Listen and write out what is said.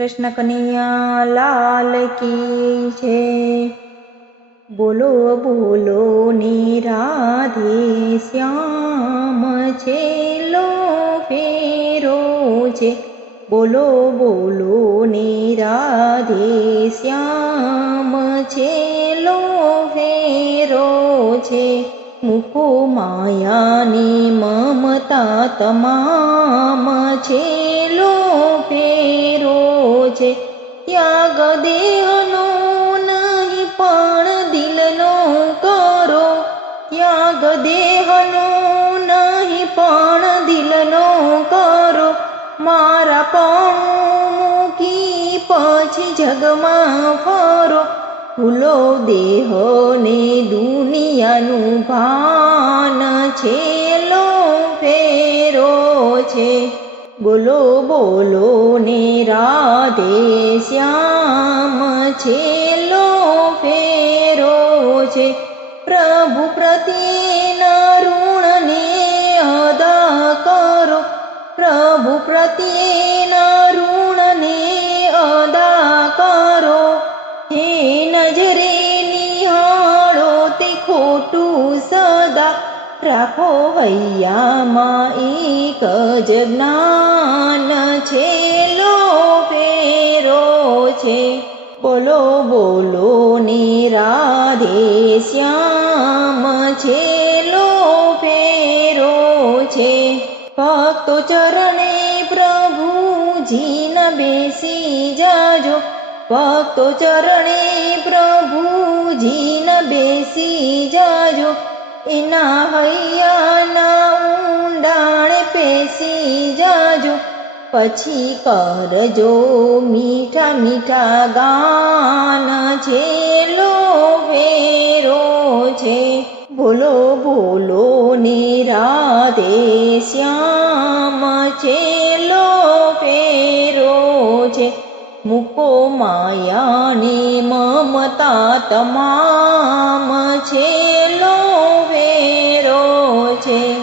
કૃષ્ણ કનૈયા, લાલ કી છે બોલો બોલો ને શ્યામ છેલ્લો ફેરો છે બોલો બોલો ને શ્યામ લો ફેરો છે મૂકો માયાની મમતા તમામ છેલ્લો ત્યાગ દેહનો નહીં પણ દિલનો કરો. ત્યાગ દેહનો નહીં પણ દિલનો કરો. મારા પણ મૂકી પછી જગમાં ફરો. ભૂલો દેહને દુનિયાનું ભાન છેલ્લો ફેરો છે. બોલો બોલો, ને રાધે શ્યામ. છેલ્લો ફેરો છે પ્રભુ પ્રત્યેના ઋણને અદા કરો. પ્રભુ પ્રત્યેના ઋણને અદા કરો. હે નજરે નિહાળો તે ખોટું સદા. રાખો હૈયામાં એક જ જ્ઞાન. છેલ્લો ફેરો છે. બોલો બોલો ને રાધે શ્યામ છેલ્લો ફેરો છે. ભક્તો ચરણે પ્રભુજીના બેસી જાજો. ભક્તો ચરણે પ્રભુજીના બેસી જાજો. એના હૈયાના ઊંડાણે પેસી જાજો. પછી કરજો મીઠા મીઠા ગાન છેલ્લો ફેરો છે. બોલો બોલો ને રાધે શ્યામ છેલ્લો ફેરો છે. મૂકો માયાને મમતા તમામ છેલ્લો ફેરો છે.